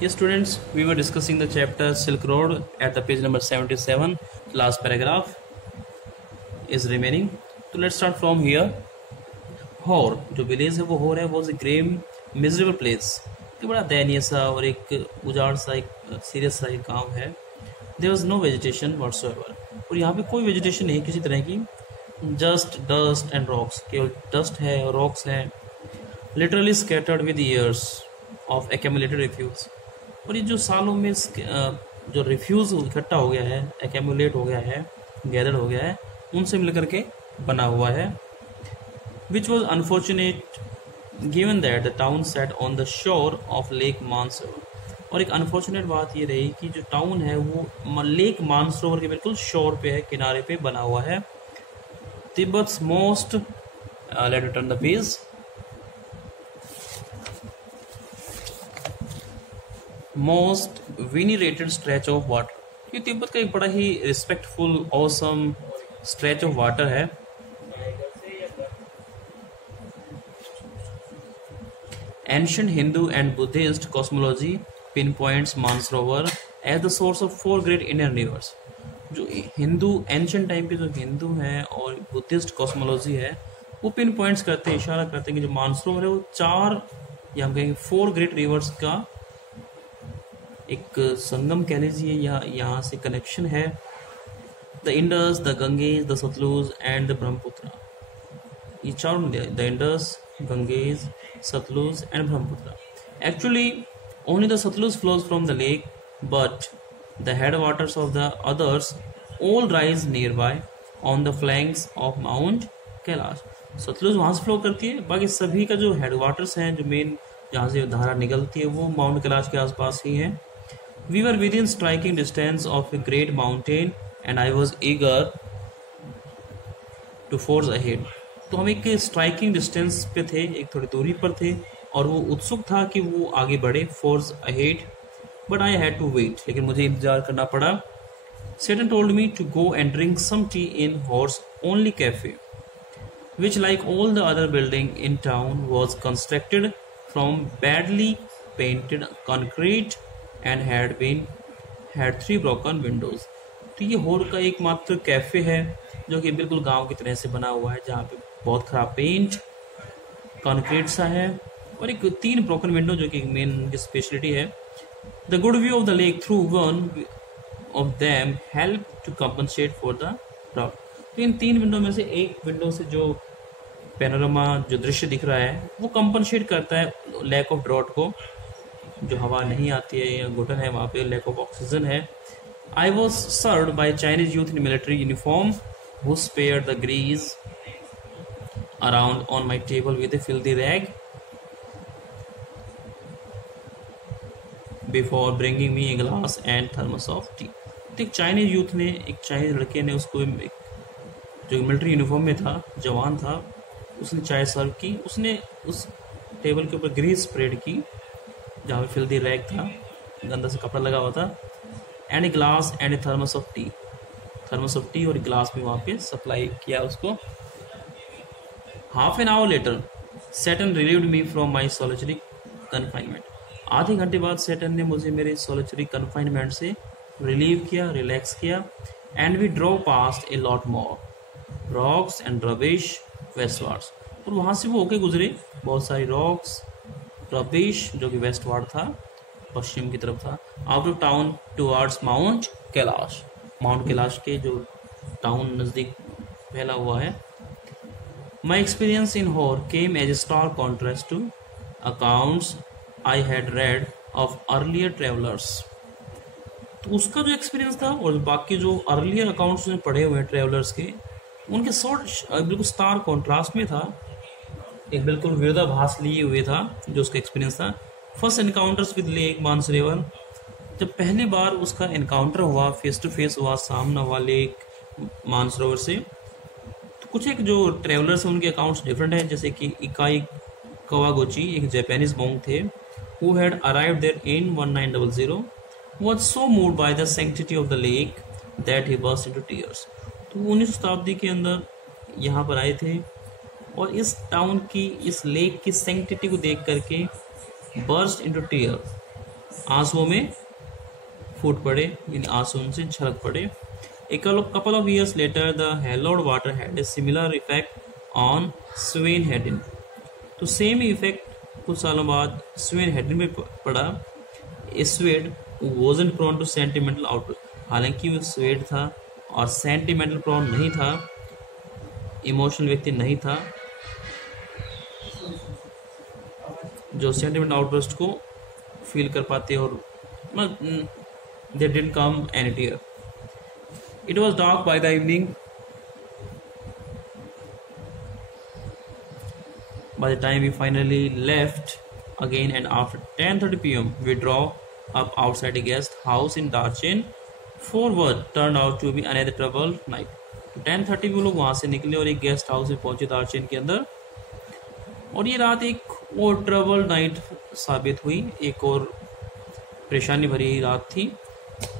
Yes, students, we were discussing the chapter Silk Road at the page number 77. Last paragraph is remaining. So let's start from here. Hor जो village है वो हॉर है, was a grim miserable place. ये बड़ा दयनीय सा और एक उजाड़ सा एक सीरियस सा एक गाँव है। There was no vegetation whatsoever, और यहाँ पे कोई वेजिटेशन नहीं किसी तरह की, जस्ट डस्ट एंड रॉक्स, केवल डस्ट है और रॉक्स हैं, literally scattered with years of accumulated refuse. और ये जो सालों में जो रिफ्यूज इकट्ठा हो गया है, एक्यूमुलेट हो गया है, गैदर्ड हो गया है, उनसे मिलकर के बना हुआ है। Which was unfortunate given that the town sat on the shore of Lake Mansarovar। और एक अनफॉर्चुनेट बात ये रही कि जो टाउन है वो लेक मानसरोवर के बिल्कुल शोर पे है, किनारे पे बना हुआ है। Tibet's most let me turn the page. Most venerated stretch of water. ये तिब्बत का एक बड़ा ही respectful awesome stretch of water है। Ancient Hindu and Buddhist cosmology pinpoints Mansarovar as the source of four great Indian rivers। जो Hindu ancient time के जो हिंदू हैं और बुद्धिस्ट कॉस्मोलॉजी है वो पिन पॉइंट्स करते हैं, इशारा करते हैं कि जो मानसरोवर है वो चार या हम कहेंगे फोर ग्रेट रिवर्स का एक संगम कह लीजिए, या यहाँ से कनेक्शन है। The Indus, the Ganges, the Satluj and the Brahmaputra. ये चारों, the Indus, Ganges, Satluj and Brahmaputra। Actually, only the Satluj flows from the lake, but the headwaters of the others all rise nearby on the flanks of Mount Kailash। Satluj वहाँ से flow करती है, बाकी सभी का जो हेडवाटर्स हैं, जो मेन जहाँ से धारा निकलती है, वो माउंट कैलाश के आसपास ही है। We were within striking distance of a great mountain and I was eager to forge ahead। तो हम एक स्ट्राइकिंग डिस्टेंस पे थे, एक थोड़ी दूरी पर थे, और वो उत्सुक था कि वो आगे बढ़े, force ahead, but I had to wait, लेकिन मुझे इंतजार करना पड़ा। Saton told me to go and drink some tea in Hor's only cafe, which like all the other building in town was constructed from badly painted concrete and had 3 broken windows. तो ये horror का एकमात्र cafe है जो कि बिल्कुल गांव की तरह से बना हुआ है, जहाँ पे बहुत खराब पेंट, कंक्रीट सा है, और एक 3 ब्रोकन विंडो जो कि मेन उनकी स्पेशलिटी है। The good view of the lake through one of them help to compensate for the drought. तो इन 3 विंडो में से एक विंडो से जो पैनोरामा, जो दृश्य दिख रहा है, वो कंपनसेट करता है लैक ऑफ ड्रॉट को, जो हवा नहीं आती है या घुटन है, वहाँ पे लैक ऑफ ऑक्सीजन है। I was served by Chinese youth in military uniform who spared the grease around on my table with a filthy rag before bringing me a glass and thermos of tea। तो एक Chinese youth ने, एक Chinese लड़के ने उसको, जो military uniform में था, जवान था, उसने चाय सर्व की। उसने उस टेबल के ऊपर ग्रीस स्प्रेड की जहाँ पे फिल्दी रैग था, गंदा सा कपड़ा लगा हुआ था, and a glass and a thermos of tea. Thermos of tea और ग्लास में वहाँ पे सप्लाई किया उसको। Half an hour later Saton relieved me from my solitary confinement. आधे घंटे बाद सैटन ने मुझे मेरे सोलिटरी कन्फाइनमेंट से रिलीव किया, रिलैक्स किया। And we drove past a lot more rocks and rubbish westwards. और वहाँ से वो होके गुजरे, बहुत सारी रॉक्स, रबिश जो कि वेस्टवार्ड था, पश्चिम की तरफ था, out of town towards Mount Kailash. Mount Kailash के जो टाउन नज़दीक फैला हुआ है। My experience in Hor came as a stark contrast to accounts I had read of earlier travellers. तो उसका जो एक्सपीरियंस था और बाकी जो अर्लियर अकाउंट्स में पढ़े हुए हैं ट्रेवलर्स के, उनके सॉर्ट बिल्कुल स्टार कॉन्ट्रास्ट में था, एक बिल्कुल विरोधाभास लिए हुए था जो उसका एक्सपीरियंस था। First encounters with lake Mansarovar, जब पहली बार उसका एनकाउंटर हुआ, फेस टू फेस हुआ, सामना हुआ लेक मानसरोवर से, तो कुछ एक जो ट्रेवलर्स हैं उनके अकाउंट्स डिफरेंट हैं। जैसे कि इकाई कवागोची, एक जापानीज मॉन्क थे, who had arrived there in 1900, was so moved by the sanctity of the lake that he burst into tears. तो 19वीं शताब्दी के अंदर यहाँ पर आए थे और इस टाउन की, इस लेक की सैंक्टिटी को देख करके बर्स्ट इनटू टीयर, आंसुओं में फूट पड़े, इन आंसुओं से झलक पड़े। A couple of years later, the hallowed water had a similar effect on Sven Hedin. तो सेम इफेक्ट कुछ सालों बाद स्वेन हेडिन में पड़ा। Swayed wasn't prone to sentimental outburst, हालांकि वो स्वेड था और सेंटिमेंटल प्रोन नहीं था, इमोशनल व्यक्ति नहीं था जो सेंटिमेंटल आउटबर्स्ट को फील कर पाते और they didn't come any tear. It was dark by the evening. By the time we finally left again, and after 10:30 p.m. we drove up outside a guest house in Darchen. Forward turned out to be another troubled night. 10:30 वो लोग वहाँ से निकले और एक guest house में पहुंचे दार्चेन के अंदर, और ये रात एक और ट्रबल नाइट साबित हुई, एक और परेशानी भरी रात थी।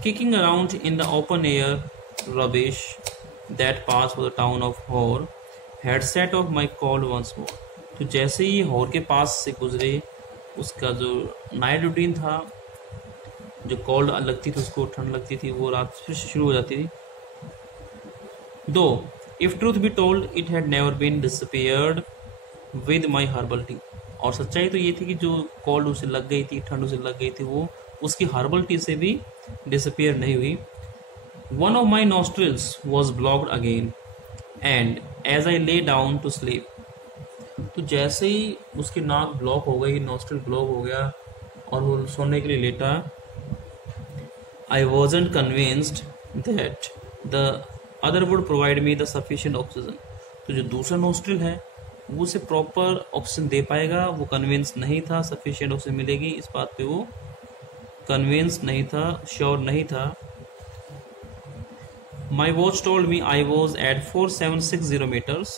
Kicking around in the open air rubbish that passed for the town of Hor had set off my cold once more. तो जैसे ही हॉर के पास से गुजरे, उसका जो नाइट रूटीन था, जो कोल्ड लगती थी उसको, ठंड लगती थी, वो रात फिर से शुरू हो जाती थी। Though if truth be told it had never been disappeared with my herbal tea. और सच्चाई तो ये थी कि जो कोल्ड उसे लग गई थी, ठंड उसे लग गई थी, वो उसकी हर्बल टी से भी डिसअपियर नहीं हुई। One of my nostrils was blocked again, and as I lay down to sleep, तो जैसे ही उसकी नाक ब्लॉक हो गई, नॉस्ट्रिल ब्लॉक हो गया और वो सोने के लिए लेटा, I wasn't convinced that the other would provide me the sufficient oxygen. तो जो दूसरा नॉस्ट्रिल है वो उसे प्रॉपर ऑक्सीजन दे पाएगा, वो कन्विंस नहीं था सफिशिएंट ऑक्सीजन मिलेगी, इस बात पे वो कन्विंस नहीं था, श्योर नहीं था। My watch told me I was at 4760 meters,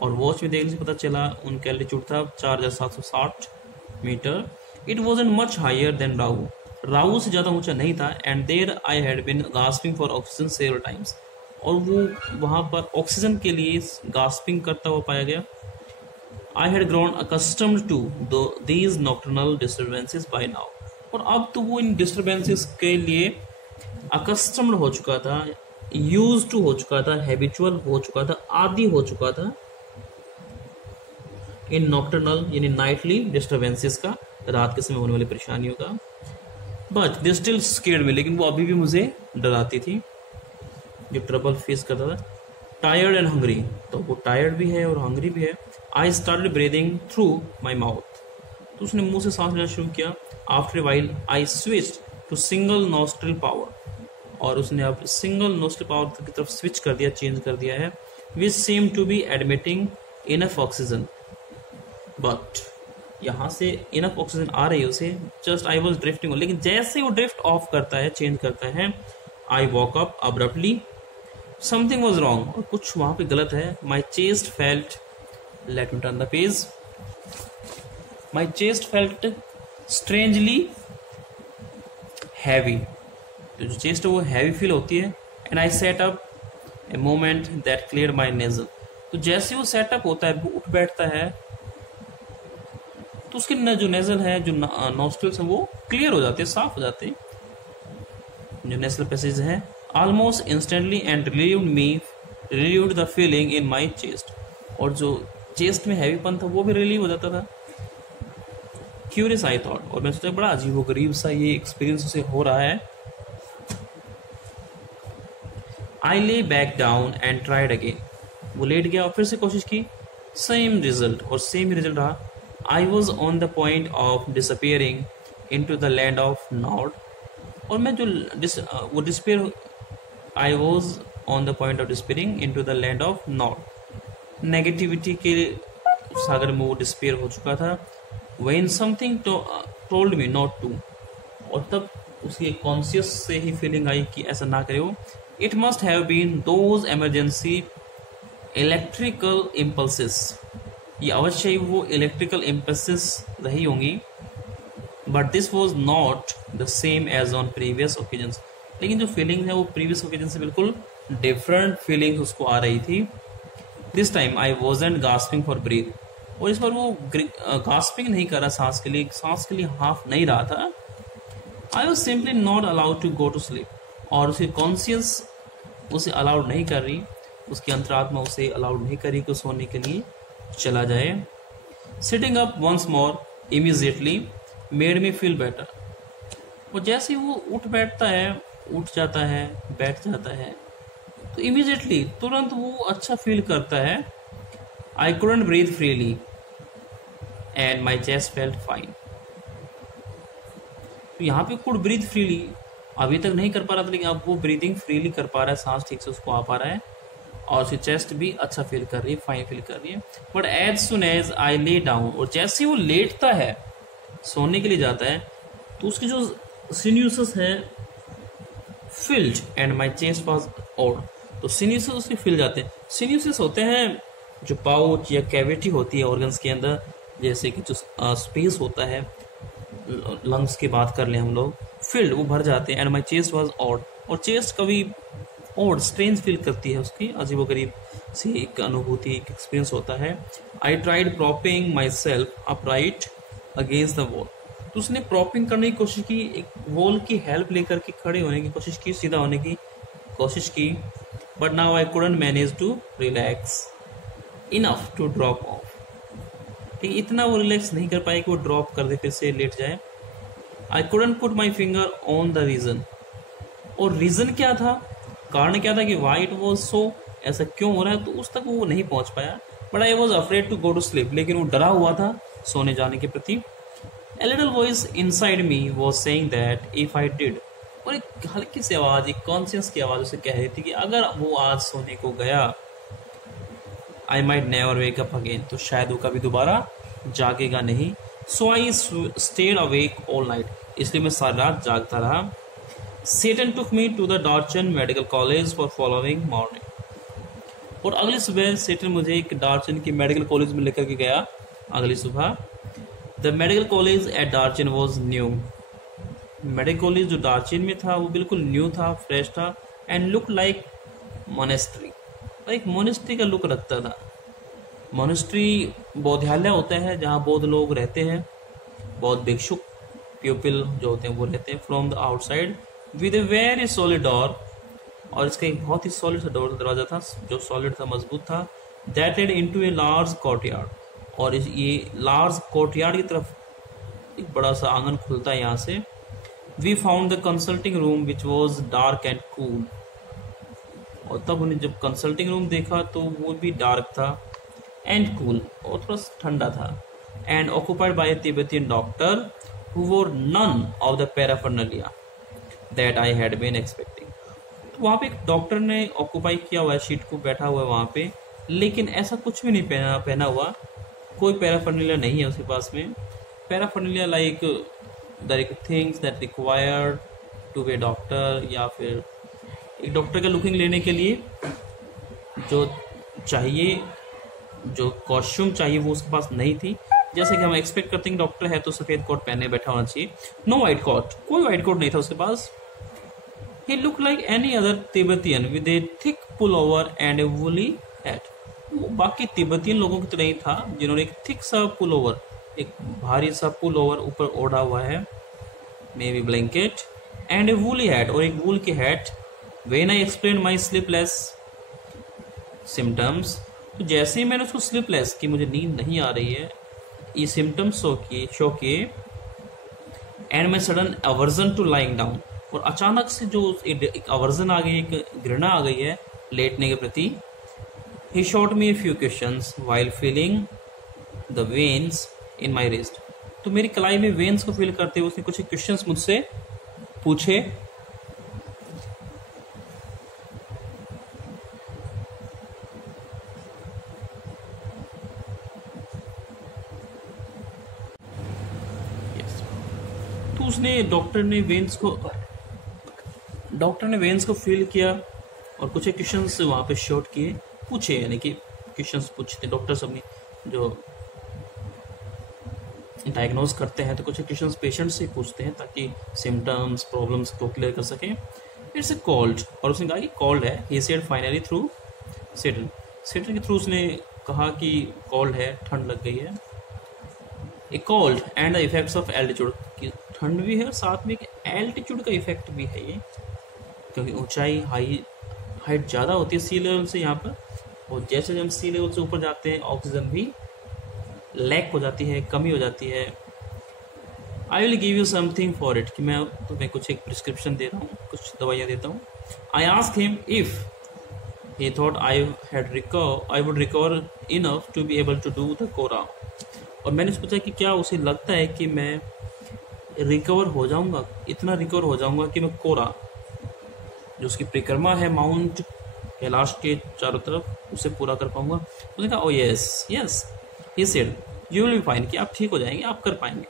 और वॉच में देखने से पता चला उनका एल्टीट्यूड था 4760 metre. It wasn't much higher than Rahu, Rahu से ज़्यादा ऊंचा नहीं था। And there I had been gasping for oxygen several times, और वो वहाँ पर ऑक्सीजन के लिए गास्पिंग करता हुआ पाया गया। I had grown accustomed to these nocturnal disturbances by now, और अब तो वो इन डिस्टर्बेंसेस के लिए अकस्टम्ड हो चुका था, यूज टू हो चुका था, हैबिचुअल हो चुका था, आदि हो चुका था इन नॉक्टर्नल यानी नाइटली डिस्टर्बेंसेस का, रात के समय होने वाली परेशानियों का। बट दे स्टिल स्केर्ड मी, लेकिन वो अभी भी मुझे डराती थी जो ट्रबल फेस करता था। टायर्ड एंड हंग्री, तो वो टायर्ड भी है और हंग्री भी है। I started breathing through my mouth, तो उसने मुंह से सांस लेना शुरू किया। After a while I switched to single nostril power, और उसने अब सिंगल नोस्ट्रिल पावर की तरफ स्विच कर दिया, चेंज कर दिया है। Which seem to be admitting enough oxygen, but यहाँ से इनफ ऑक्सीजन आ रही है उसे। जस्ट आई वॉज ड्रिफ्टिंग, लेकिन जैसे वो ड्रिफ्ट ऑफ करता है, चेंज करता है, I walk up abruptly, something was wrong, और कुछ वहाँ पे गलत है। माई chest felt, late me turn the page, my chest felt strangely heavy, तो जो चेस्ट है वो हैवी फील होती है। And I set up a moment that clear my nasal, तो जैसे वो सेटअप होता है, वो उठ बैठता है, तो उसके जो नेजल है, जो नॉस्ट्रिल्स हैं, वो क्लियर हो जाते हैं, साफ हो जाते हैं, जो नेजल पैसेज है। Almost instantly and relieved the feeling in my chest, और जो चेस्ट में हैवीपन था वो भी रिलीव हो जाता था। क्यूरियस आई थॉट, और मैं सोचा बड़ा अजीबोगरीब सा ये एक्सपीरियंस उसे हो रहा है। I lay back down and tried again, वो लेट गया और फिर से कोशिश की, सेम रिजल्ट, और सेम ही रिजल्ट रहा। I was on the point of disappearing into the land of nod, और मैं जो वो despair, I was on the point of despairing into the land of nod, negativity के सागर में वो डिस्पेयर हो चुका था। When something told me not to, और तब उसकी कॉन्शियस से ही फीलिंग आई कि ऐसा ना करे वो। It must have been those emergency electrical impulses, ये अवश्य ही वो इलेक्ट्रिकल इम्पल्सेस रही होंगी। But this was not the same as on previous occasions, लेकिन जो फीलिंग है वो प्रीवियस ओकेजन से बिल्कुल डिफरेंट फीलिंग उसको आ रही थी। This time I wasn't gasping for breath, और इस बार वो गास्पिंग नहीं कर रहा सांस के लिए हाफ नहीं रहा था। I was simply not allowed to go to sleep, और उसकी कॉन्शियस उसे अलाउड नहीं कर रही, उसकी अंतरात्मा उसे अलाउड नहीं कर रही कि सोने के लिए चला जाए। Sitting up once more immediately made me feel better, और जैसे ही वो उठ बैठता है, उठ जाता है, बैठ जाता है, तो इमीजिएटली तुरंत वो अच्छा फील करता है। I couldn't breathe freely and my chest felt fine. तो यहाँ पे कुड ब्रीथ फ्रीली अभी तक नहीं कर पा रहा था, लेकिन अब वो ब्रीदिंग फ्रीली कर पा रहा है, सांस ठीक से उसको आ पा रहा है, और उसकी चेस्ट भी अच्छा फील कर रही है, फाइन फील कर रही है। But as soon as I lay down, और जैसे ही वो लेटता है, सोने के लिए जाता है, तो उसकी जो सिन्यूसस है filled and my chest was out. तो सिन्यूसस उसके फिल जाते हैं। सिन्यूसस होते हैं जो पाउच या कैविटी होती है ऑर्गन्स के अंदर, जैसे कि जो स्पेस होता है, लंग्स की बात कर लें हम लोग, फिल्ड वो भर जाते हैं। And my chest was out, और चेस्ट कभी और स्ट्रेंज फील करती है, उसकी अजीबोगरीब सी एक अनुभूति, एक एक्सपीरियंस होता है। I tried propping my self upright against the wall, तो उसने प्रॉपिंग करने की कोशिश की, एक वॉल की हेल्प लेकर के खड़े होने की कोशिश की, सीधा होने की कोशिश की। But now I couldn't manage to relax enough to drop off, ठीक, इतना वो रिलैक्स नहीं कर पाए कि वो ड्रॉप कर दे, फिर से लेट जाए। I couldn't put my finger on the reason, और रीजन क्या था, कारण क्या था कि वाई इट वॉज सो, ऐसा क्यों हो रहा है, तो उस तक वो नहीं पहुंच पाया। But I was afraid to go to sleep, लेकिन वो डरा हुआ था सोने जाने के प्रति। A little voice inside me was saying that if I did, और एक हल्की सी आवाज, एक कॉन्शियस की आवाज उसे कह रही थी कि अगर वो आज सोने को गया, I might never wake up again, तो शायद वो कभी दोबारा जागेगा नहीं। So I stayed awake all night, इसलिए मैं सारी रात जागता रहा। Satan took me to the Darchen Medical College for following morning, और अगली सुबह सेटन मुझे एक डार्चन की मेडिकल कॉलेज में लेकर के गया अगली सुबह। The medical college at Darchen was new, medical college जो डार्चन में था वो बिल्कुल न्यू था, फ्रेश था। एंड लुक लाइक मोनेस्ट्री, एक मोनेस्ट्री का लुक रखता था। मोनेस्ट्री बौद्धालय होता है जहाँ बौद्ध लोग रहते हैं, बौद्ध भिक्षुक पीपल जो होते हैं वो रहते हैं। From the outside with a very solid door, और इसका एक बहुत ही सॉलिड सा डोर दरवाजा था जो सॉलिड था, मजबूत था। That led into a large courtyard, और ये लार्ज कोर्टयार्ड की तरफ एक बड़ा सा आंगन खुलता है यहाँ से। We found the consulting room which was dark and cool, और तब उन्हें जब कंसल्टिंग रूम देखा तो वो भी डार्क था एंड कूल, और थोड़ा सा ठंडा था। And occupied by a Tibetan doctor who wore none of the paraphernalia that I had been expecting. तो वहाँ पे एक डॉक्टर ने ऑक्यूपाई किया हुआ है शीट को, बैठा हुआ है वहाँ पे, लेकिन ऐसा कुछ भी नहीं पहना हुआ, कोई पैराफर्नालिया नहीं है उसके पास में। Paraphernalia like the things that required to be doctor, या फिर एक डॉक्टर का लुकिंग लेने के लिए जो चाहिए, जो कॉस्ट्यूम चाहिए वो उसके पास नहीं थी। जैसे कि हम एक्सपेक्ट करते हैं डॉक्टर है तो सफेद कोट पहने बैठा होना चाहिए। नो वाइट कोट, कोई वाइट कोट नहीं था उसके पास। He look like any other Tibetan with a thick pullover and a woolly hat, वो बाकी तिब्बतियन लोगों की तरह ही था जिन्होंने एक थिक सा पुल ओवर, एक भारी सा पुल ओवर ऊपर ओढ़ा हुआ है, may be blanket, and a woolly hat, और एक वूल की hat. When I explain my sleepless symptoms, तो जैसे ही मैंने उसको स्लीपलेस कि मुझे नींद नहीं आ रही है ये सिम्टम्स शो किए, and my sudden aversion to lying down, और अचानक से जो एक अवर्जन आ गई, एक घृणा आ गई है लेटने के प्रति। He shot me a few questions while feeling the veins in my wrist, तो मेरी कलाई में वेन्स को फील करते हुए उसने कुछ क्वेश्चंस मुझसे पूछे। तो उसने डॉक्टर ने वेन्स को फील किया और कुछ क्वेश्चंस वहाँ पे शॉर्ट किए, पूछे, यानी कि क्वेश्चंस पूछते डॉक्टर सब ने जो डायग्नोज करते हैं, तो कुछ क्वेश्चंस पेशेंट से पूछते हैं ताकि सिम्टम्स प्रॉब्लम्स को क्लियर कर सकें। इट्स ए कॉल्ड, और उसने कहा कि कॉल्ड है। ही सेड फाइनली थ्रू सेटन के थ्रू उसने कहा कि कॉल्ड है, ठंड लग गई है। A cold and the effects of altitude, कि ठंड भी है और साथ में एक एल्टीट्यूड का इफेक्ट भी है ये, क्योंकि ऊंचाई हाइट ज़्यादा होती है सी लेवल से यहाँ पर, और जैसे हम सी लेवल से ऊपर जाते हैं ऑक्सीजन भी लैक हो जाती है, कमी हो जाती है। I will give you something for it, कि मैं तुम्हें कुछ एक प्रिस्क्रिप्शन दे रहा हूँ, कुछ दवाइयाँ देता हूँ। I ask him if he thought I would recover enough to be able to do the कोरा, और मैंने पूछा कि क्या उसे लगता है कि मैं रिकवर हो जाऊंगा, इतना रिकवर हो जाऊंगा कि मैं कोरा जो उसकी परिक्रमा है माउंट कैलाश के चारों तरफ उसे पूरा कर पाऊंगा। उसने कहा oh yes yes, he said you will be fine, कि आप ठीक हो जाएंगे, आप कर पाएंगे।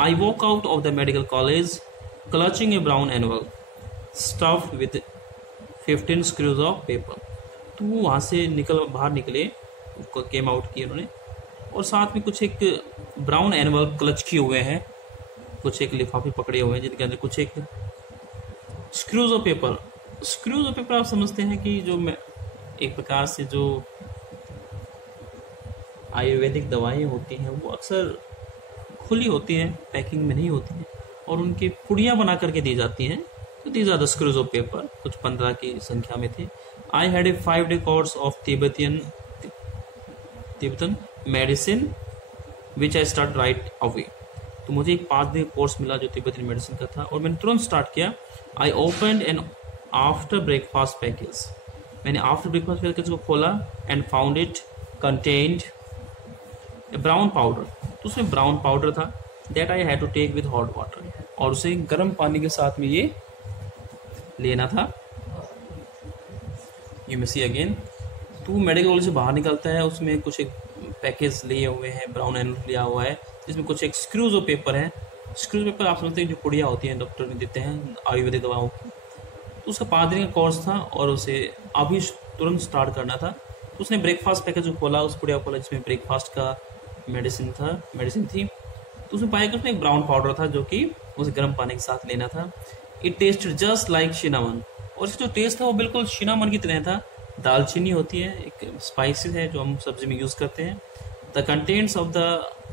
I walk out of the medical college clutching a brown annual stuffed with 15 screws of paper. तो वो वहाँ से बाहर निकले, केम आउट किए उन्होंने, और साथ में कुछ एक ब्राउन एनिमल क्लच किए हुए हैं, कुछ एक लिफाफे पकड़े हुए हैं जिनके अंदर कुछ एक screws of paper. Screws of paper आप समझते हैं कि जो एक प्रकार से जो आयुर्वेदिक दवाएं होती हैं वो अक्सर खुली होती हैं, पैकिंग में नहीं होती हैं, और उनकी पुड़ियाँ बना करके दी जाती हैं। तो these are the screws of paper, कुछ 15 की संख्या में थे। I had a 5-day course of Tibetan medicine which I started right away. तो मुझे एक 5 दिन कोर्स मिला जो तिब्बती मेडिसिन का था, और मैंने तुरंत स्टार्ट किया। I opened an after breakfast package. मैंने आफ्टर ब्रेकफास्ट पैकेज को खोला and found it contained a brown powder. तो उसमें ब्राउन पाउडर था that I had to take with hot water, और उसे गर्म पानी के साथ में ये लेना था। यू मे सी अगेन, तो मेडिकल कॉलेज से बाहर निकलता है, उसमें कुछ एक पैकेज लिए हुए हैं, ब्राउन एंड लिया हुआ है, जिसमें कुछ एक स्क्रूज ऑफ पेपर है। स्क्रूज पेपर आप समझते हैं जो पुड़िया होती हैं डॉक्टर ने देते हैं आयुर्वेदिक दवाओं की। तो उसका 5 दिन का कोर्स था और उसे अभी तुरंत स्टार्ट करना था। तो उसने ब्रेकफास्ट पैकेज को खोला, उस पुड़िया को खोला जिसमें ब्रेकफास्ट का मेडिसिन थी। तो उसमें पाया कि उसमें एक ब्राउन पाउडर था जो कि उसे गर्म पानी के साथ लेना था। इट टेस्टेड जस्ट लाइक शिनामन, और इसका जो टेस्ट था वो बिल्कुल शिनामन की तरह था। दालचीनी होती है, एक स्पाइसेस है जो हम सब्जी में यूज करते हैं। The contents of the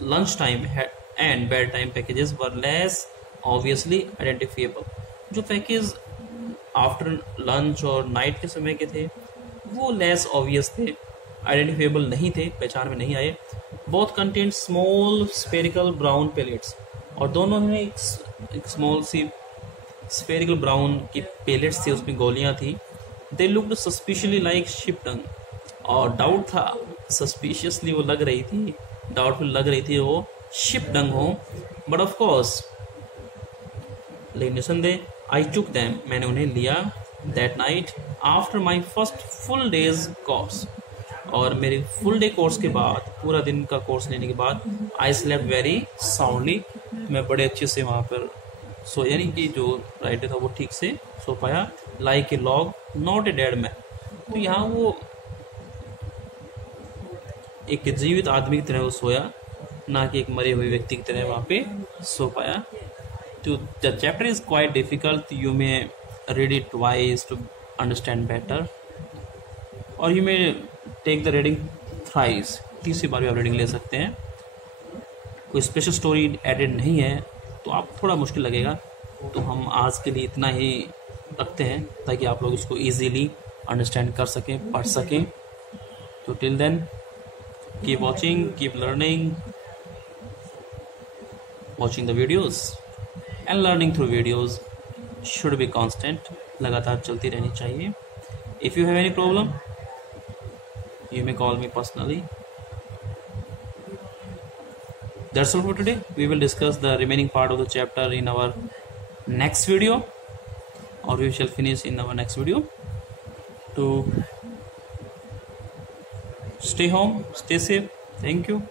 lunch time and bed time packages were less obviously identifiable. जो पैकेज आफ्टर लंच और नाइट के समय के थे वो लेस ऑब्वियस थे, आइडेंटिफिएबल नहीं थे, पहचान में नहीं आए। Both content small spherical brown pellets, और दोनों में एक स्मॉल सी स्फेरिकल ब्राउन की पेलेट्स थी, उसमें गोलियां थी। They looked suspiciously like sheep dung, और डाउट था, सस्पिशियसली वो लग रही थी, डाउटफुल लग रही थी वो शिप टंग हो। बट ऑफ कोर्स, लेकिन निसंदेह आई टुक देम, मैंने उन्हें लिया that night after my first full days course, और मेरे फुल डे कोर्स के बाद, पूरा दिन का कोर्स लेने के बाद, आई स्लेप्ट वेरी साउंडली, मैं बड़े अच्छे से वहाँ पर सो, यानी कि जो राइटर था वो ठीक से सो पाया। Like a log not a dead man, तो यहाँ वो एक जीवित आदमी की तरह वो सोया, ना कि एक मरे हुए व्यक्ति की तरह वहाँ पे सो पाया। तो the chapter is quite difficult, you may read it twice to understand better, और you may take the reading thrice, तीसरी बार भी आप रीडिंग ले सकते हैं। कोई स्पेशल स्टोरी एडेड नहीं है तो आप थोड़ा मुश्किल लगेगा, तो हम आज के लिए इतना ही रखते हैं ताकि आप लोग इसको इजीली अंडरस्टैंड कर सकें, पढ़ सकें। तो till then keep watching, keep learning, watching the videos and learning through videos should be constant, लगातार चलती रहनी चाहिए। If you have any problem you may call me personally. That's all for today. We will discuss the remaining part of the chapter in our next video, or we shall finish in our next video. To stay home, stay safe. Thank you.